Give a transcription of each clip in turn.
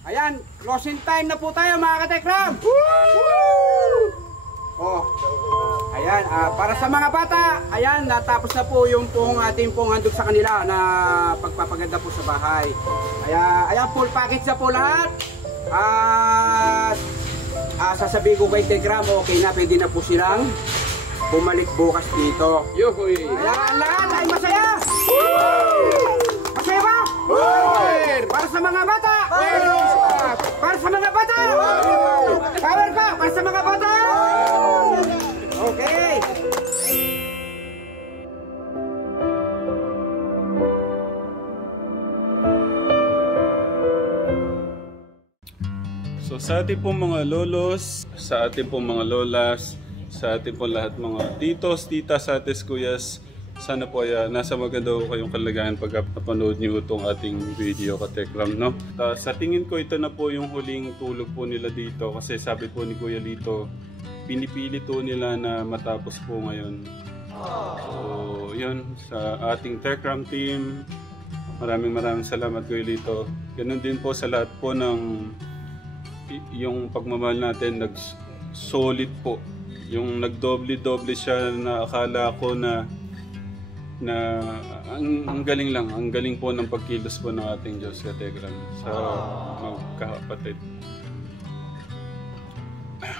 Ayan, closing time na po tayo mga katekram. Oh. Ayan, para sa mga bata, ayan, natapos na po yung pong ating pong handog sa kanila na pagpapaganda po sa bahay. Ayan, full package na po lahat. Sasabihin ko kay Tegram, okay na, pwede na po silang bumalik bukas dito. Yuhuy! Ayan, lahat ay masaya! Masaya ba? Para sa mga bata! Para sa mga bata! Power pa! Para sa mga bata! Okay! So sa ating pong mga lolos, sa ating pong mga lolas, sa ating pong lahat mga titos, titas, ates, kuyas, sana po ay nasa maganda ko kayong kalagayan pag napanood niyo itong ating video katekram, no? Sa tingin ko ito na po yung huling tulog po nila dito kasi sabi po ni Kuya Lito, pinipilit po nila na matapos po ngayon. So yun, sa ating Tekram team, maraming salamat Kuya Lito. Ganun din po sa lahat po ng yung pagmamahal natin, nag-solid po. Yung nagdoble-doble siya na akala ko na ang galing lang, ang galing po ng pagkilos po ng ating Diyos katekram sa magkakapatid.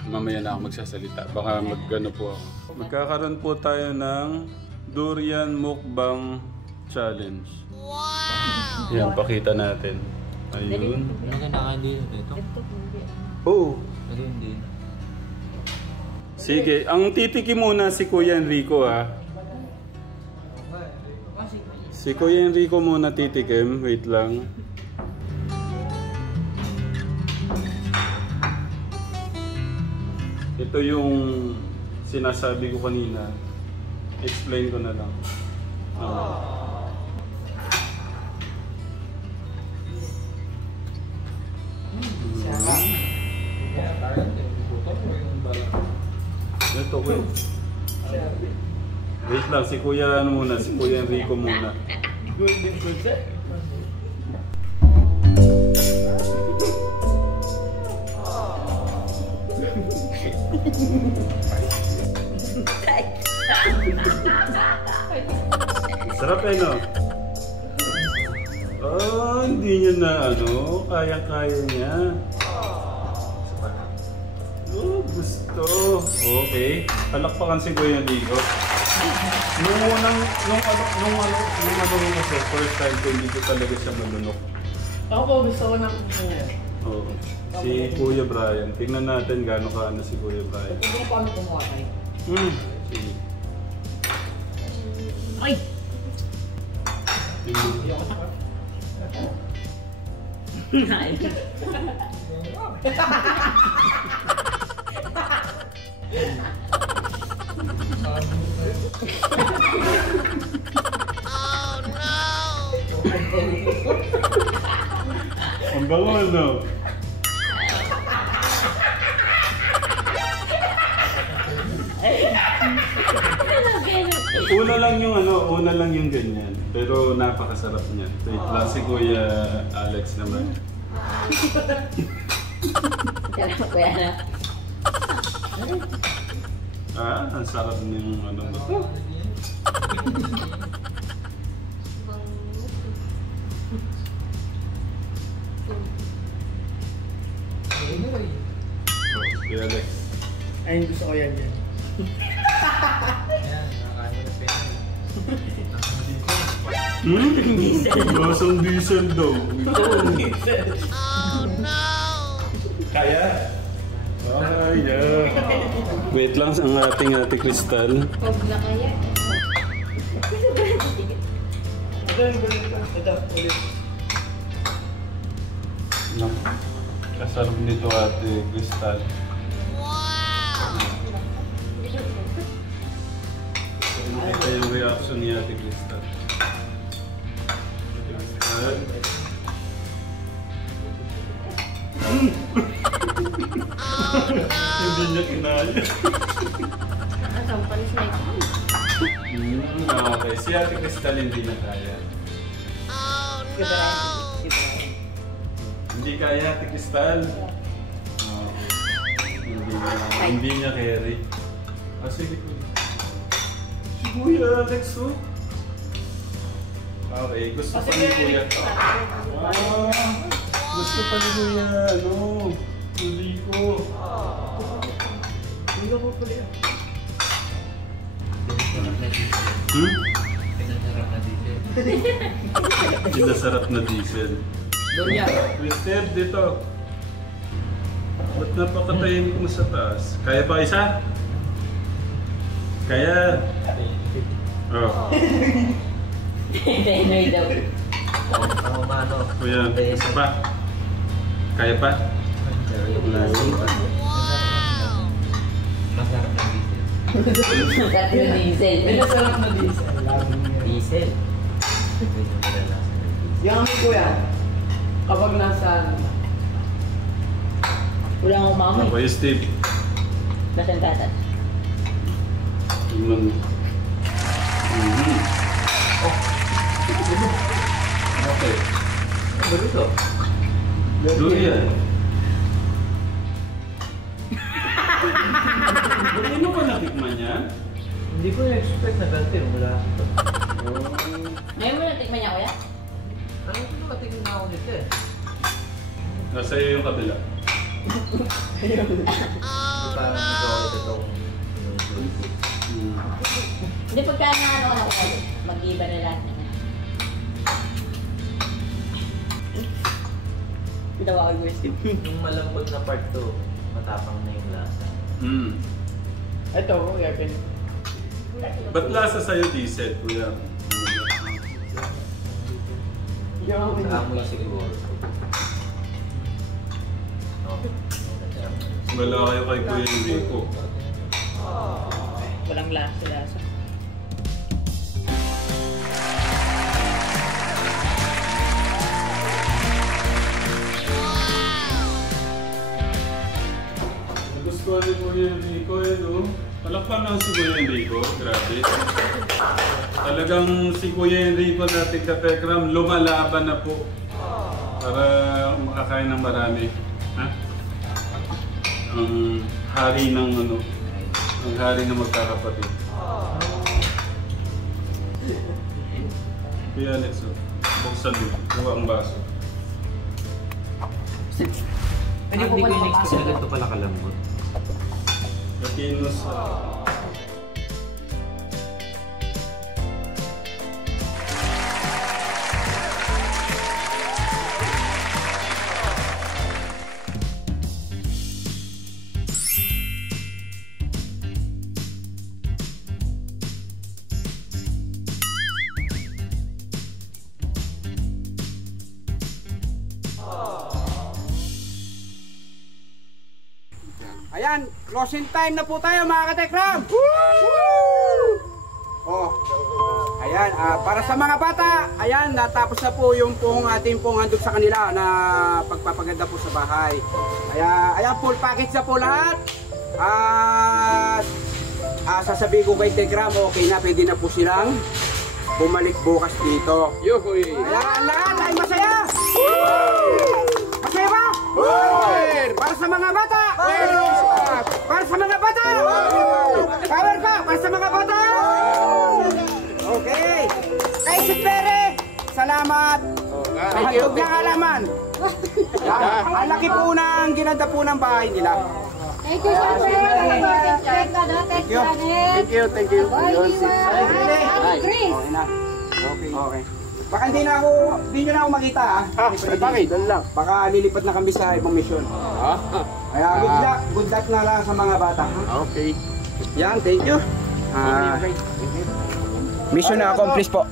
Mamaya na ako magsasalita, baka magano po ako. Magkakaroon po tayo ng Durian Mukbang Challenge. Wow! Yan, pakita natin. Ayun. Ano ka nakahindi dito? Oo. Pero hindi. Sige, ang titiki muna si Kuya Enrico ha. Si Kuya Enrico muna titikim, wait lang. Ito yung sinasabi ko kanina. Explain ko na lang. Ito ko eh. Wait lang, si Kuya ano muna, si Kuya Enrico muna. Sarap eh no? Oh, hindi niya na ano, kayang-kaya niya. Oh, gusto. Okay. Palakpakan si Kuya Enrico. Nung kasi first time ko hindi ko talaga siya malunok. Ako po gusto ko ng Oo. Si Kuya Brian. Tingnan natin gaano kaano si Kuya Brian. Hindi ko paano kumuha kayo. Sige. Ay! Ang bango no? Una lang yung ganyan. Pero napakasarap niyan. Wait lang si Kuya Alex naman. Ang sarap ng ano mo to. Kuya Alex. Ay, gusto ko yan yan. Ayan, nakakain mo na pera. Basang diesel daw. Ito. Oh no! Kaya? Ay, yeah. Wait lang ang ating Ate Crystal. Huwag na kaya. Kasarap nito Ate Crystal. Nakita yung reaction ni Ate Crystal. Hindi niya kinaya. Sampalis na ito. Okay, si Ate Crystal hindi na kaya. Oh no! Hindi kaya, Tikistal. Hindi niya carry. Sige po. Si Kuya Alex, oh. Okay, gusto pa ni Kuya. Gusto pa ni Kuya, huli ko. Hindi ko po yan. Pinasarap na diesel. Pinasarap na diesel. Doon yan. Twister, dito. Ba't napakatahimik mo sa taas? Kaya pa isa? Kaya. Oh. Penoy daw. Ang umano. Kuya, isa pa? Kaya pa? Masarap na diesel. Sarap yung diesel. Pinasarap na diesel. Diesel. Yung amoy ko yan, kapag nasa... Wala akong umamoy. Kuya Steve. Nasaan tatas? Tingnan mo. Okay. Ano ito? Durian. Hindi mo ba natikman yan? Hindi ko na-expect na ganito yung mula. Ngayon mo natikman niya, kuya? Ano ko nakatingin na ako nito eh? Nasa iyo yung kabila. Parang nag-awit itong Hindi pagka na kuya, mag-iba na lahat naman. Dawa ko gusto. yung malambot na part 2, matapang na yung lasa. Ito, kuya, Ba't lasa sa'yo diesel, kuya? yung amoy Sa amoy siguro. Wala kayo kay Kuya Enrico. Walang lasa. Nagustuhan ni Kuya Enrico no? Palakpan lang si Kuya Enrico, grabe. Talagang si Kuya Enrico nating katekram, lumalaban na po. Para makakain ng marami. Ha? Ang hari ng ang hari ng magkakapatid. Kuya Alex, buksan mo. Gawa ang baso. Hindi ko in-expect na ganito pala kalambot. Latinos. Ayan, closing time na po tayo mga katekram! Oh, ayan, para sa mga bata, ayan, natapos na po yung ating pong handog sa kanila na pagpapaganda po sa bahay. Ayan, full package na po lahat. Sasabihin ko kay Tekram, okay na, pwede na po silang bumalik bukas dito. Ayan, lahat ay masaya! Masaya ba? Para sa mga bata! Para sa mga bata! Power pa! Para sa mga bata! Okay! Kay si Pere, salamat! Sa handog ng halaman. Ang laki po ng ginanda po ng bahay nila. Thank you, sir. Thank you. Thank you. Chris. Okay na. Okay. Baka hindi nyo na ako makita bakit? Doon lang. Baka lilipat na kami sa ibang mission. Kaya good luck na lang sa mga bata. Okay. Yan, thank you. Mission na accomplish po.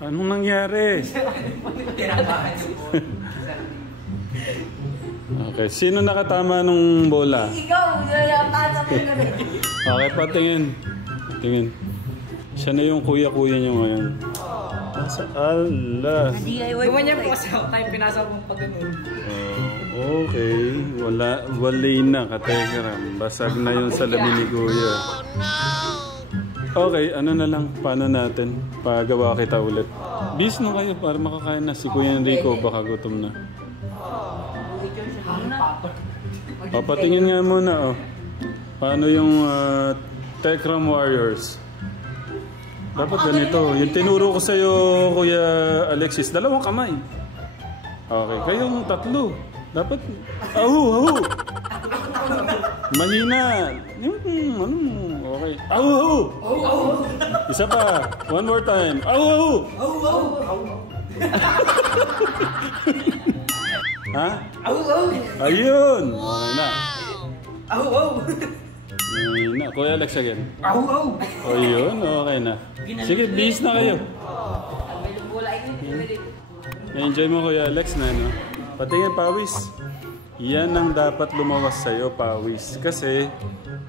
Anong nangyari? Okay, sino nakatama nung bola? Ikaw, pasok mo na rin. Okay, patingin. Tingin. Siya na yung kuya-kuya niyo ngayon. Allah. Gawa niya po sa time pinasa mong pag-ganun. Okay. Wali na, kategram. Basag na yung salamin ni kuya. Okay, ano na lang. Paano natin? Pagawa kita ulit. Bis na kayo para makakain na. Si Kuya Enrico baka gutom na. Patingin nga muna, oh. Paano yung Tekram Warriors? Dapat ganito. Yung tinuro ko sa'yo, Kuya Alexis, 2 kamay. Okay, kayong 3. Dapat, ahu! Mahina. Okay. Ahu! Isa pa. One more time. Ahu! Ha? Ayun! Okay na. Ayun na. Kuya Alex again. Ayun, okay na. Sige, bis na kayo. Enjoy mo, Kuya Alex, na no? Patingin, pawis. Yan ang dapat lumawas sa'yo, pawis. Kasi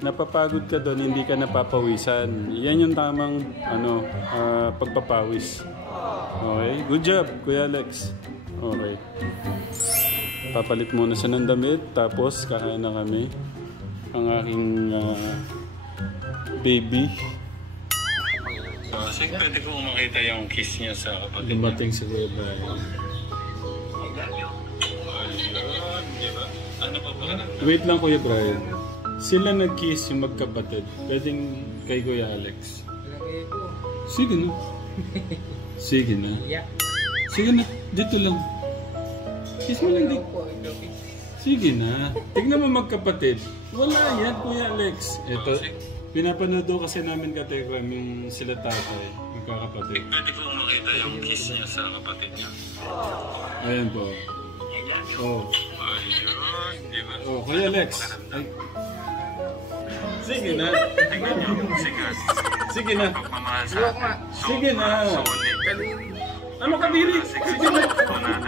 napapagod ka doon, hindi ka napapawisan. Yan yung tamang pagpapawis. Okay? Good job, Kuya Alex. Okay. Papalit muna siya ng damit, tapos kakain na kami. Ang aking baby. So, pwede ko makita yung kiss niya sa kapatid niya. Dumating si Kuya Brian. Ano pa ba? Wait lang, Kuya Brian. Sila nag-kiss yung magkapatid. Pwedeng kay Kuya Alex. Sige na. Sige na. Sige na. Dito lang. Kiss mo lang dito. Sige na. Tignan mo magkapatid. Wala yan, Kuya Alex. Ito. Pinapanood kasi namin katekram yung sila tatay. Yung kakapatid. Pwede ko makita yung kiss niya sa kapatid niya. Ayan po. Oh. Oh, Kuya Alex. Ay. Sige na. Sige na. Sige na. Ano ka, Biri? Sige na.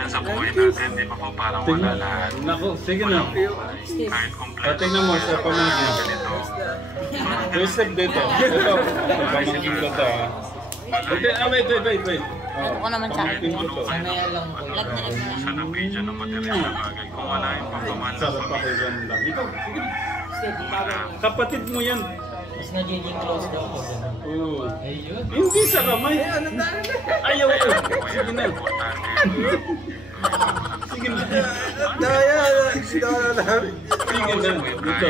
Sa buhay natin, di ba po parang wala lahat. Naku, sige na. Tingnan mo sa pamangkin. May step dito. Ito. Pamangkin ko ito. Wait. Ito ko naman sa akin. Sanaya lang ko. Lag na lag na. Sa nabidya ng material na bagay kung wala yung pagmamahal. Sarap pa kayo ganda. Ikaw, kapatid mo yan. Mas nagiging close daw ko. Oo. Ayun. Hindi sa kamay. Ayaw ko. Sige na. Sige na. Sige na. Dito.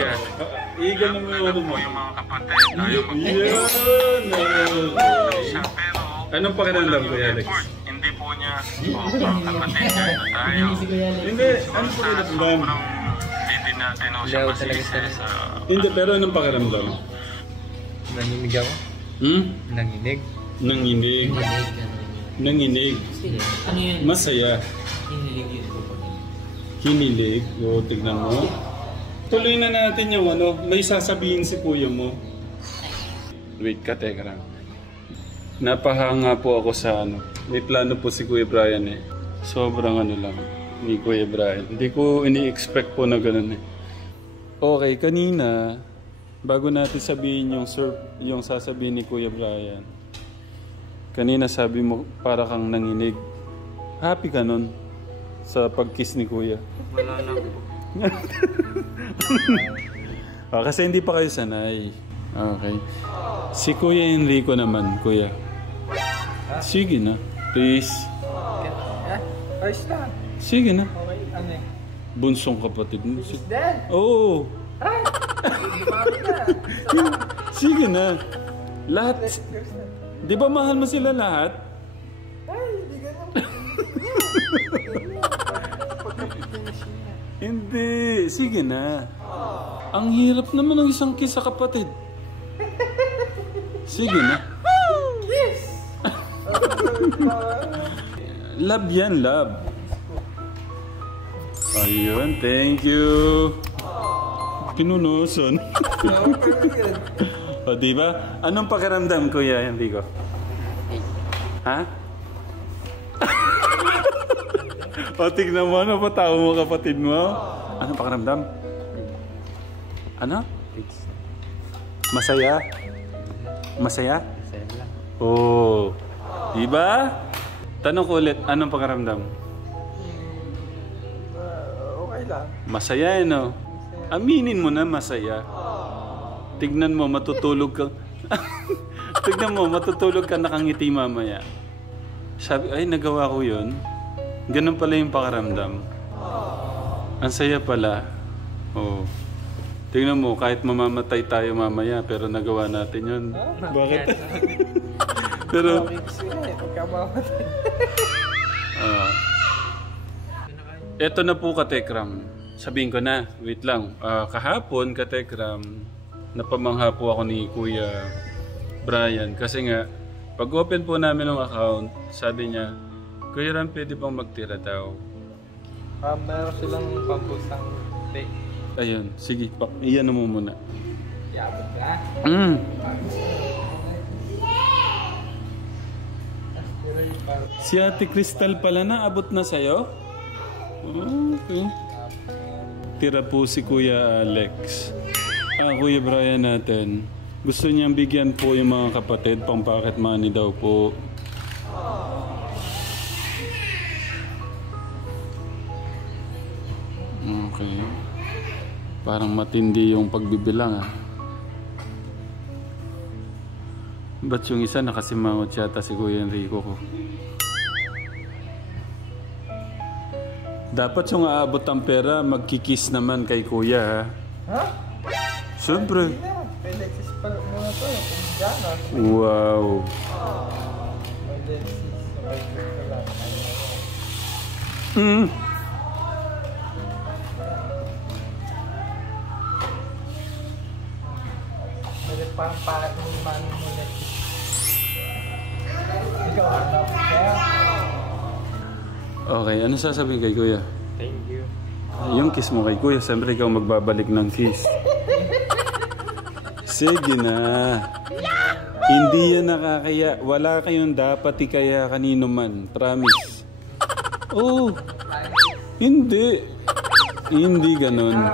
Igan mo yung ano mo. Yung mga kapatid, ayaw Yun. Anong pakiramdam, Kuya Alex? hindi po niya, kapatid niya na tayo. Hindi. Anong pakiramdam? Hindi natin o siya masisi sa... Hindi, pero anong pakiramdam? Nanginig ako? Nanginig? Nanginig. Nanginig. Ano yun? Masaya. Hinilig yun. Hinilig. O, tignan mo. Tuloy na natin yung ano. May sasabihin si kuya mo. Wait ka, teka lang. Napahanga po ako sa ano. May plano po si Kuya Brian eh. Sobrang ano lang ni Kuya Brian. Hindi ko ini-expect po na ganun eh. Okay, kanina, bago natin sabihin yung sasabihin ni Kuya Brian, kanina sabi mo para kang nanginig. Happy ka nun sa pag-kiss ni Kuya? Wala lang po. Kasi hindi pa kayo sanay. Okay. Si Kuya Enrico naman, Kuya. Sige na. Please. Ayos na. Sige na. Okay, ano eh? Bunsong kapatid mo. Dad! Oo. Sige na. Lahat. Di ba mahal mo sila lahat? Hindi. Sige na. Ang hirap naman ng isang kiss sa kapatid. Sige na. Love yan, love. Ayun, thank you. Pinunuson. O, diba? Anong pakiramdam, Kuya Enrico? Ha? O, tignan mo, ano pa tao mo kapatid mo? Ano pakiramdam? Ano? Masaya? Masaya? Masaya lang. Oo. Diba? Tanong ko ulit, anong pakiramdam? Okay lang. Masaya eh, no? Aminin mo na masaya. Tignan mo, matutulog ka. Tignan mo, matutulog ka nakangiti mamaya. Sabi, ay, nagawa ko yun. Ganun pala yung pakiramdam. Ang saya pala. Oo. Tignan mo, kahit mamamatay tayo mamaya, pero nagawa natin yun. Bakit? Pero, eto na po Katekram. Sabihin ko na, wait lang. Kahapon, Katekram, napamangha po ako ni Kuya Brian. Kasi nga, pag-open po namin ng account, sabi niya, Kuya Ram, pwede bang magtira daw? Meron silang pampusang day. Ayun, sige, iyan mo muna. Yabot ka? Si Ate Crystal pala na, abot na sa'yo? Okay. Tira po si Kuya Alex. Kuya Brian natin. Gusto niyang bigyan po yung mga kapatid, pang pocket money daw po. Okay. Parang matindi yung pagbibilang Ba't yung isa nakasimangot yata si Kuya Enrico ko? Dapat yung aabot ang pera, magkikiss naman kay Kuya Ha? Siyempre. Alexis pala muna to. Yung kumigana. Wow. Alexis. Okay, pala. Pwede parang pakat mo yung mano mo Alexis. Ikaw ano? Kaya? Okay, ano sasabihin kay Kuya? Thank you. Yung kiss mo kay Kuya, siyempre ikaw magbabalik ng kiss. Sige na. Hindi yan nakakaya. Wala kayong dapat ikaya kanino man. Promise. Oh. Hindi. Hindi ganun.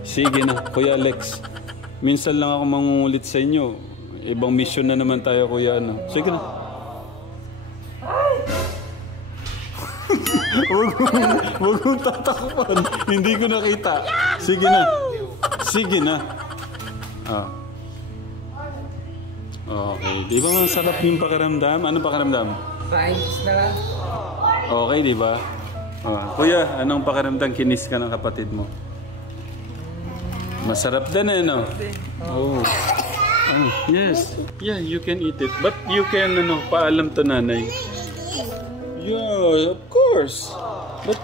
Sige na, Kuya Alex. Minsan lang ako mangungulit sa inyo. Ibang mission na naman tayo, Kuya. Ano. Sige na. Huwag mong tatakpan. Hindi ko nakita. Sige na. Sige na. Okay. Di ba masarap yung pakiramdam? Ano pakiramdam? Thanks na lang. Okay, di ba? Kuya, anong pakiramdam kinis ka ng kapatid mo? Masarap din eh, no? Oh. Yes. Yeah, you can eat it. But you can, paalam to nanay. Yeah, of course. But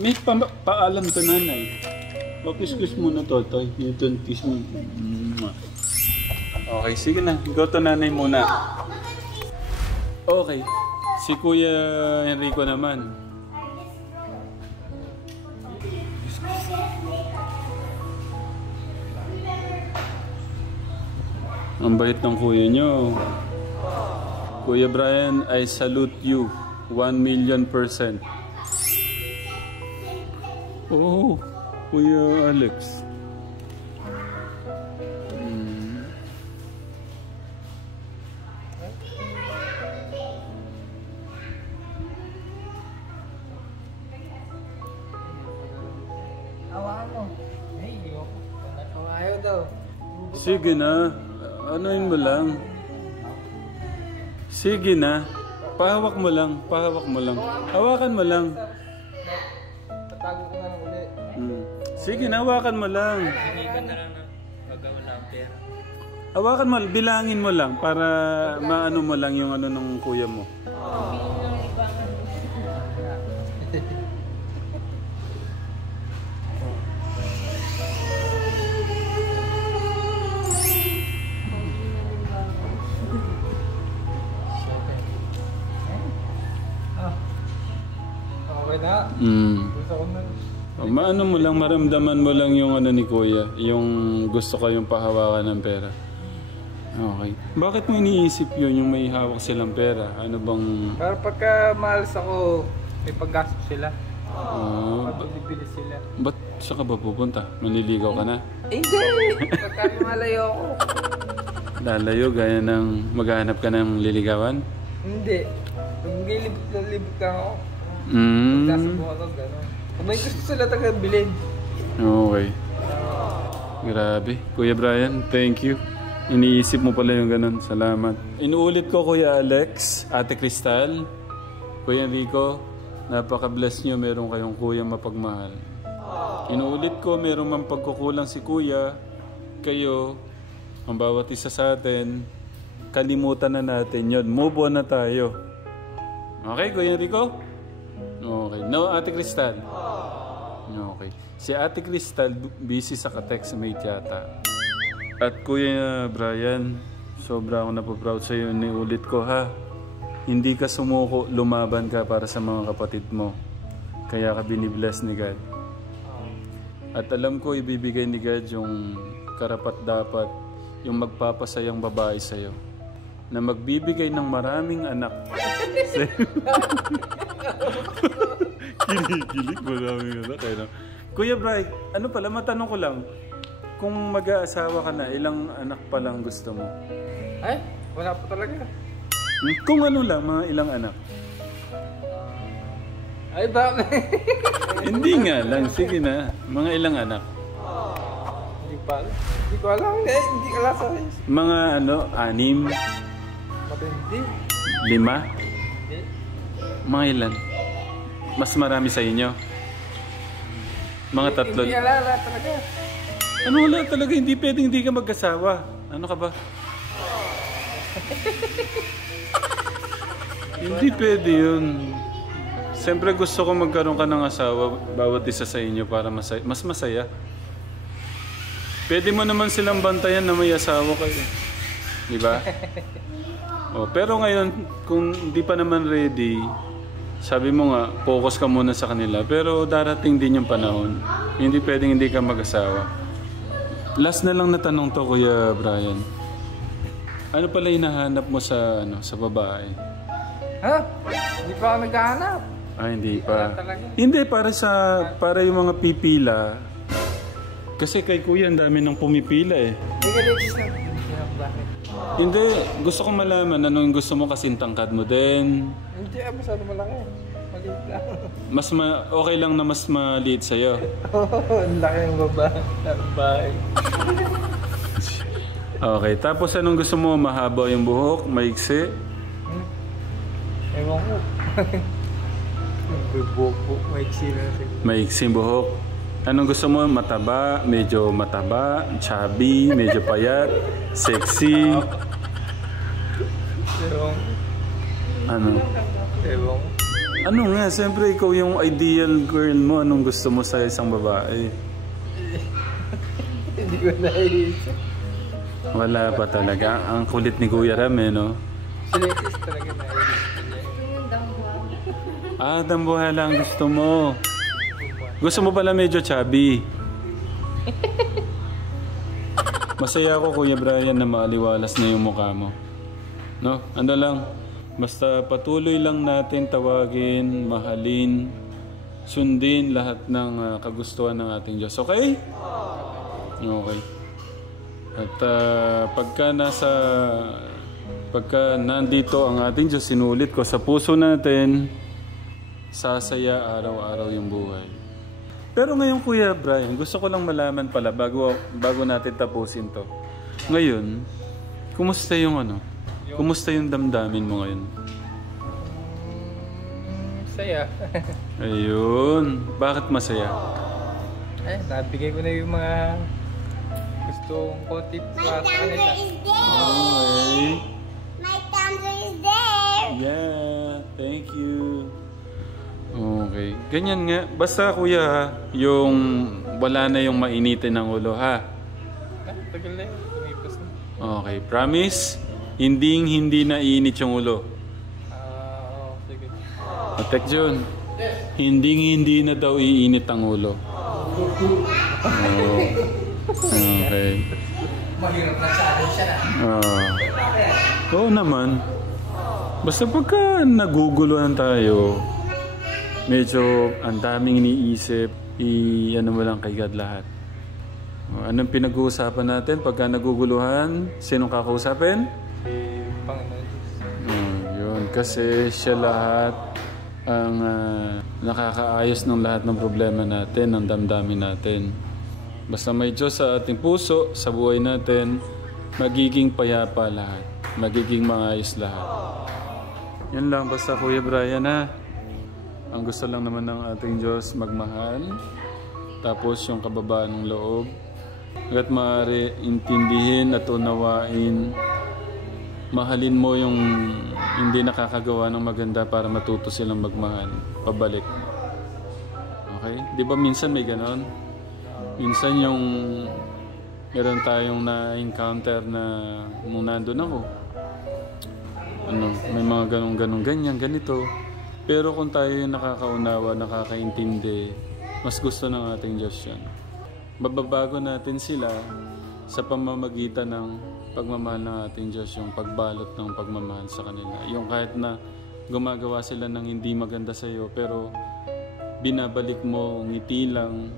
may paalam to nanay. Kiss muna to, Toy. You don't kiss me. Okay, sige na. Go to nanay muna. Okay. Si Kuya Enrico naman. Ang bait ng kuya nyo. Kuya Brian, I salute you. 1,000,000%. Oh, Kuya Alex. Awakan mo. Hey, ayaw daw. Sige na. Anuin mo lang. Sige na. Pahawak mo lang. Pahawak mo lang. Hawakan mo lang. Tatago ko na lang ulit. Sige na, hawakan mo lang. Hindi ka na lang gagawin na ang pera. Hawakan mo, bilangin mo lang para maano mo lang yung ano ng kuya mo. Okay na. Gusto ko na. Maano mo lang, maramdaman mo lang yung ano ni kuya, yung gusto kayong pahawakan ng pera. Okay. Bakit mo iniisip yun, yung may hawak silang pera? Ano bang... Pero pagka maalis ako, May paggastos sila. Ah, Mabili sila. ba't saan ka ba pupunta? Maniligaw ka na? Hindi! Pagka malayo ako. Lalayo gaya ng maghahanap ka ng liligawan? Hindi. Libot lang ako. Nasa buka ko, gano'n. Kung may gusto sila talaga bilhin. Okay. Grabe. Kuya Brian, thank you. Iniisip mo pala yung ganun. Salamat. Inuulit ko, Kuya Alex, Ate Cristal, Kuya Enrico, napaka-bless nyo. Meron kayong kuya mapagmahal. Inuulit ko, meron mang pagkukulang si Kuya, kayo, ang bawat isa sa atin, kalimutan na natin yun. Move on na tayo. Okay, Kuya Enrico? Okay. No, Ate Cristal? Okay. Si Ate Cristal, busy sa ka-textmate yata. At Kuya Brian, sobra ako napaproud sa iyo. Niulit ko ha. Hindi ka sumuko, lumaban ka para sa mga kapatid mo. Kaya ka binibless ni God. At alam ko, ibibigay ni God yung karapat-dapat, yung magpapasayang babae sa iyo. Na magbibigay ng maraming anak. Kinikilig, maraming anak. Kuya Brian, ano pala, matanong ko lang. Kung mag-aasawa ka na, ilang anak pa lang gusto mo? Ay, wala pa talaga. Kung ano lang, mga ilang anak? Ay, ba? Hindi nga lang, sige na. Mga ilang anak? Hindi pa alam. Hindi ko alam. Hindi ko alam sa rin. Mga ano, 6? Matindi. 5? Hindi. Mga ilan? Mas marami sa inyo? Mga 3? Hindi alala talaga. Ano wala talaga? Hindi pwedeng hindi ka mag-asawa. Ano ka ba? Hindi pwede yun. Siyempre gusto ko magkaroon ka ng asawa bawat isa sa inyo para mas masaya. Pwede mo naman silang bantayan na may asawa kayo. Di ba? Oh, pero ngayon, kung di pa naman ready, sabi mo nga, focus ka muna sa kanila. Pero darating din yung panahon. Hindi pwedeng hindi ka mag-asawa. Last na lang na tanong to, Kuya Brian. Ano pala hinahanap mo sa sa babae? Ha? Hindi pa ako naghahanap. Ah, hindi pa. Talaga. Hindi, para yung mga pipila. Kasi kay Kuya, ang dami ng pumipila eh. Hindi ka legis na. Bakit? Hindi, gusto ko malaman anong gusto mo kasing tangkad mo din. Hindi, masyado malaki. Maliit lang. Okay lang na mas maliit sa'yo. Ang laki ng babae. Okay, tapos anong gusto mo? Mahaba yung buhok? Maiksi? Ewan ko. Buhok, maiksi na siguro. Maiksi buhok. Anong gusto mo? Mataba? Medyo mataba? Chubby? Medyo payat? Sexy? Ewan. Ano? Ewan. Ano nga? Siyempre ikaw yung ideal girl mo. Anong gusto mo sa isang babae? Hindi ko naisip. Wala pa talaga. Ang kulit ni Kuya Ram eh, no? Sinetis talaga naisip. Ah, dambuha lang gusto mo. Gusto mo pala medyo chubby. Masaya ako, Kuya Brian, na maaliwalas na yung mukha mo. No? Ano lang? Basta patuloy lang natin tawagin, mahalin, sundin lahat ng kagustuhan ng ating Diyos. Okay? Okay. At pagka nandito ang ating Diyos, sinulit ko sa puso natin, sasaya araw-araw yung buhay. Pero ngayon, Kuya Brian, gusto ko lang malaman pala bago natin tapusin to. Ngayon, kumusta yung Kumusta yung damdamin mo ngayon? Saya. Ayun. Bakit masaya? Nabigay ko na yung mga gustong ko tips para sa kanila. Okay. My tumbler is there. Yeah. Thank you. Okay. Ganyan nga. Basta Kuya, yung wala na yung mainitin ng ulo, ha? Tagal na yun. Tumipas na. Okay. Promise? Hindi na iinit yung ulo. Sige. Atek John, hindi na daw iinit ang ulo. Oh. Okay. Mahirap na sa akin siya na. Oo naman. Basta pagka naguguluhan tayo, medyo ang daming iniisip, ano mo lang kay God lahat. Anong pinag-uusapan natin pagka naguguluhan? Sinong kakausapin? Panginoon Diyos. Yun, kasi siya lahat ang nakakaayos ng lahat ng problema natin, ng damdamin natin. Basta may Diyos sa ating puso, sa buhay natin, magiging payapa lahat. Magiging maayos lahat. Yan lang, basta Kuya Brian ha. Ang gusto lang naman ng ating Diyos, magmahal. Tapos yung kababaan ng loob. Hanggat maaari, intindihin at unawain. Mahalin mo yung hindi nakakagawa ng maganda para matuto silang magmahal. Pabalik. Okay? Di ba minsan may ganon? Minsan yung meron tayong na-encounter na nung nandun ako. May mga ganong ganyan, ganito. Pero kung tayo yung nakakaunawa, nakakaintindi, mas gusto ng ating Diyos yan. Mababago natin sila sa pamamagitan ng pagmamahal ng ating Diyos, yung pagbalot ng pagmamahal sa kanila. Yung kahit na gumagawa sila ng hindi maganda sa iyo, pero binabalik mo, ngiti lang,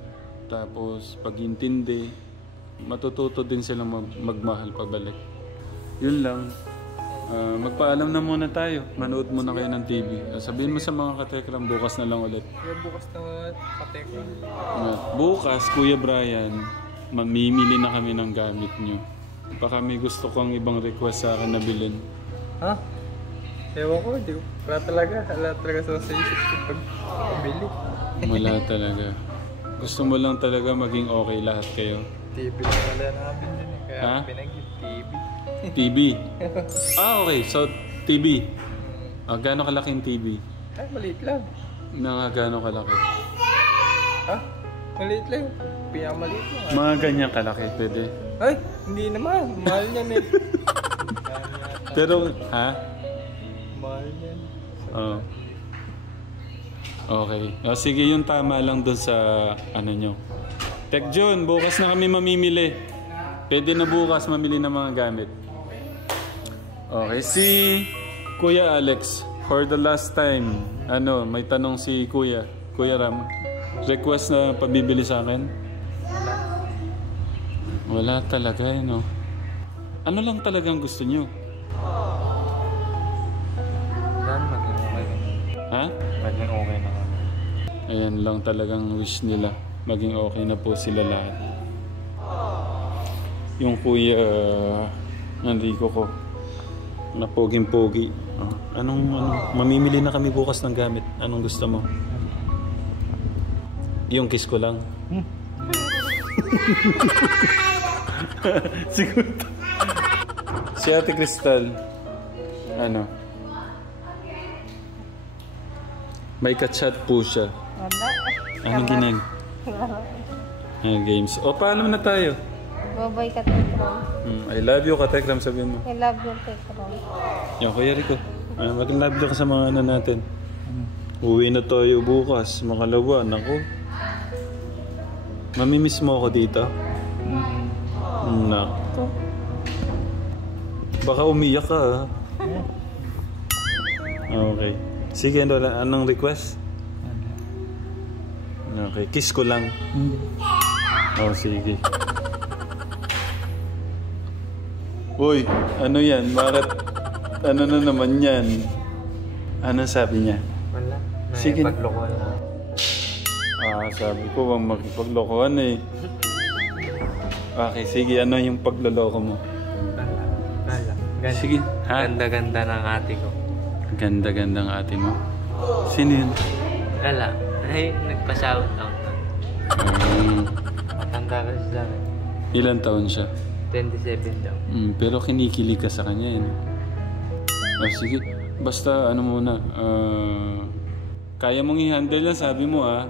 tapos pag-intindi, matututo din silang magmahal pabalik. Yun lang. Magpaalam na muna tayo. Manood muna kayo ng TV. Sabihin mo sa mga katekram, bukas na lang ulit. Bukas na katekram. Bukas, Kuya Brian, mamimili na kami ng gamit nyo. Baka may gusto kong ibang request sa akin na bilhin. Ha? Ewan ko, hindi ko. Wala talaga sa isip ko pag-bili. Wala talaga. Gusto mo lang talaga maging okay lahat kayo. TV na wala namin din eh. Kaya pinag-give TV. TV? Okay. So, TV. Gaano kalaking TV? Ay, maliit lang. Gaano kalaki? Ha? Maliit lang. Pinakamaliit lang. Mga ganyan kalaki, pwede. Ay, hindi naman. Mahal niyan eh. Pero, ha? Mahal niyan. Oo. Okay. Sige, yung tama lang doon sa ano nyo. Tek John, bukas na kami mamimili. Pwede na bukas mamili ng mga gamit. Okay, si Kuya Alex, for the last time, may tanong si Kuya Ram. Request na pabibili sa akin? Wala talaga, no? Ano lang talagang gusto nyo? Maging okay. Ha? Maging okay na kami. Ayan lang talagang wish nila. Maging okay na po sila lahat. Yung Kuya Enrico ko, na poging-pogi. Mamimili na kami bukas ng gamit. Anong gusto mo? Yung kiss ko lang. Siguro. Si Ate Crystal, may ka-chat po siya. Anong games. O, paalam na tayo. Bye-bye, Katekram. I love you, Katekram, sabihin mo. I love you, Katekram. Yung Kuya Rico, mag-love you ka sa mga natin. Uwi na tayo bukas, makalawa. Naku. Mamimiss mo ako dito? Naku. Baka umiyak ka, ha? Okay. Sige, anong request? Okay, kiss ko lang. Sige. Uy, ano yan? Bakit? Ano na naman yan? Ano sabi niya? Wala. Sige. Paglokohan na. Sabi ko, huwag makipaglokohan eh. Okay, sige. Ano yung pagloloko mo? Wala. Sige. Ha? Ganda-ganda ng ate ko. Ganda-ganda ng ate mo? Sino yun? Wala. Ay, nagpa-shout out na. Matanda ka siya sa akin. Ilan taon siya? 27 daw. Pero kinikilig ka sa kanya eh. Sige. Basta muna. Kaya mong i-handle yan, sabi mo ha.